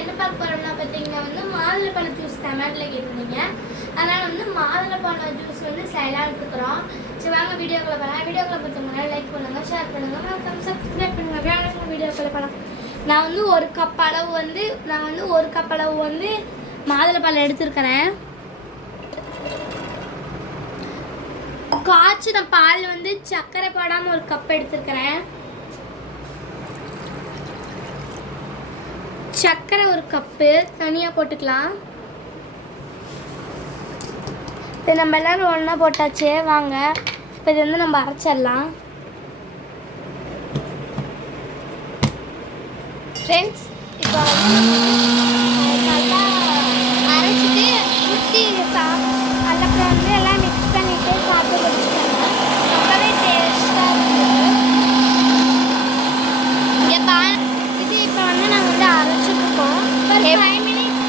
என்ன பார்க்க போறோம்னா பார்த்தீங்கன்னா வந்து மாதுளை ஜூஸ் கமெண்ட்ல கேட்டிருந்தீங்க. அதனால வந்து மாதுளை ஜூஸ் வந்து செய்யலாம் எடுத்துக்கிறோம். சரி வாங்க வீடியோக்குள்ள போகலாம். வீடியோக்குள்ள பார்த்தீங்கன்னா லைக் பண்ணுங்க, ஷேர் பண்ணுங்க, மறக்காம சப்ஸ்கிரைப் பண்ணுங்க. வேணும் வீடியோக்குள்ள போகலாம். நான் வந்து ஒரு கப் அளவு வந்து மாதுளை எடுத்துருக்கிறேன். காய்ச்சின பால் வந்து சர்க்கரை போடாமல் ஒரு கப் எடுத்துருக்கிறேன். சர்க்கரை ஒரு கப்பு தனியாக போட்டுக்கலாம். இப்போ நம்ம எல்லோரும் ஒன்றா போட்டாச்சு. வாங்க இப்போ இது வந்து நம்ம அரைச்சிடலாம். ஃப்ரெண்ட்ஸ் இப்போ நல்லா அரைச்சிட்டு ஊற்றி அதுக்கப்புறம் வந்து எல்லாம் மிக்ஸ் பண்ணிவிட்டு சாப்பிட்டு வச்சுக்கோங்க. ரொம்பவே டேஸ்ட்டாக இருக்குது. இங்கே இது இப்போ வந்து நாங்கள் வந்து அரைச்சிருக்கோம். ஒரு 5 மினிட்ஸ்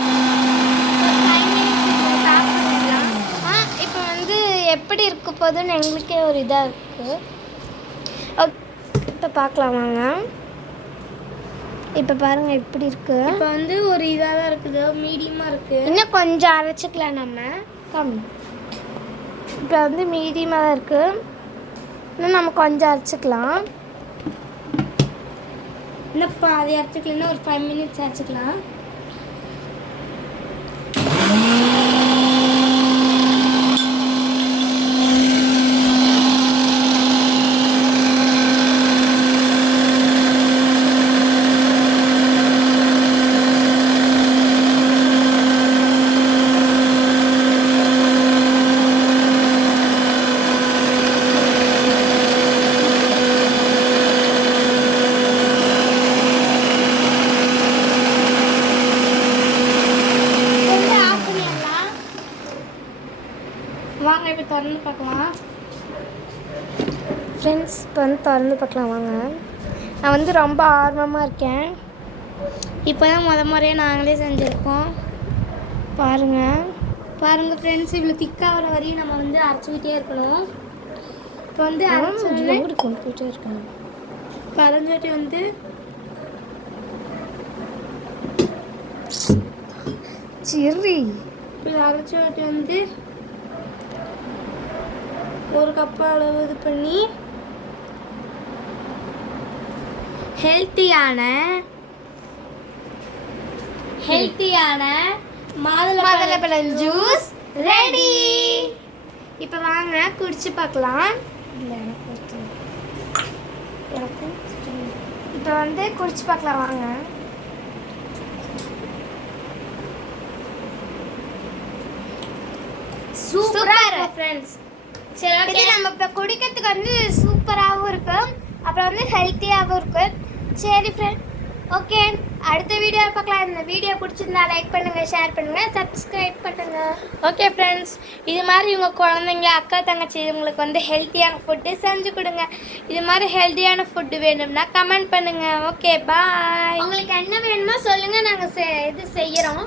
சாப்பிட்டுக்கலாம். இப்போ வந்து எப்படி இருக்க போதுன்னு எங்களுக்கே ஒரு இதாக இருக்குது. ஓகே இப்போ பார்க்கலாம் வாங்க. இப்போ பாருங்கள் எப்படி இருக்குது. இப்போ வந்து ஒரு இதாக தான் இருக்குது, மீடியமாக இருக்குது. இன்னும் கொஞ்சம் அரைச்சிக்கலாம் நம்ம. இப்போ வந்து மீடியமாக தான் இருக்குது. இன்னும் நம்ம கொஞ்சம் அரைச்சிக்கலாம். இன்னும் பாதி அரைச்சிக்கலாம். இன்னும் ஒரு 5 மினிட்ஸ் அரைச்சிக்கலாம். வாங்க இப்போ திறந்து பார்க்கலாம். ஃப்ரெண்ட்ஸ் இப்போ வந்து திறந்து பார்க்கலாம் வாங்க. நான் வந்து ரொம்ப ஆர்வமாக இருக்கேன். இப்போ தான் முறையாக நாங்களே செஞ்சுருக்கோம். பாருங்கள் ஃப்ரெண்ட்ஸ், இவ்வளோ திக்காகிற வரையும் நம்ம வந்து அரைச்சிக்கிட்டே இருக்கணும். இப்போ வந்து அரைச்சி கொண்டு போயிட்டே இருக்கணும். கரைஞ்சிட்டு வந்து சரி இப்போ அரைச்சி வந்து ஒரு கப் அளவு இது பண்ணி ஹெல்த்தியான மாதுளை ஜூஸ் ரெடி. இப்போ வாங்க குடிச்சு பார்க்கலாம். இப்போ வந்து குடிச்சு பார்க்கலாம் வாங்க. சூப்பரா ஃப்ரெண்ட்ஸ். சரி ஓகே, நம்ம இப்போ குடிக்கிறதுக்கு வந்து சூப்பராகவும் இருக்கும், அப்புறம் வந்து ஹெல்த்தியாகவும் இருக்கும். சரி ஃப்ரெண்ட், ஓகே அடுத்த வீடியோ பார்க்கலாம். இந்த வீடியோ பிடிச்சிருந்தா லைக் பண்ணுங்கள், ஷேர் பண்ணுங்கள், சப்ஸ்கிரைப் பண்ணுங்கள். ஓகே ஃப்ரெண்ட்ஸ், இது மாதிரி உங்கள் குழந்தைங்க அக்கா தங்கச்சி இவங்களுக்கு வந்து ஹெல்த்தியான ஃபுட்டு செஞ்சு கொடுங்க. இது மாதிரி ஹெல்த்தியான ஃபுட்டு வேணும்னா கமெண்ட் பண்ணுங்கள். Okay bye. உங்களுக்கு என்ன வேணுமோ சொல்லுங்கள், நாங்கள் இது செய்கிறோம்.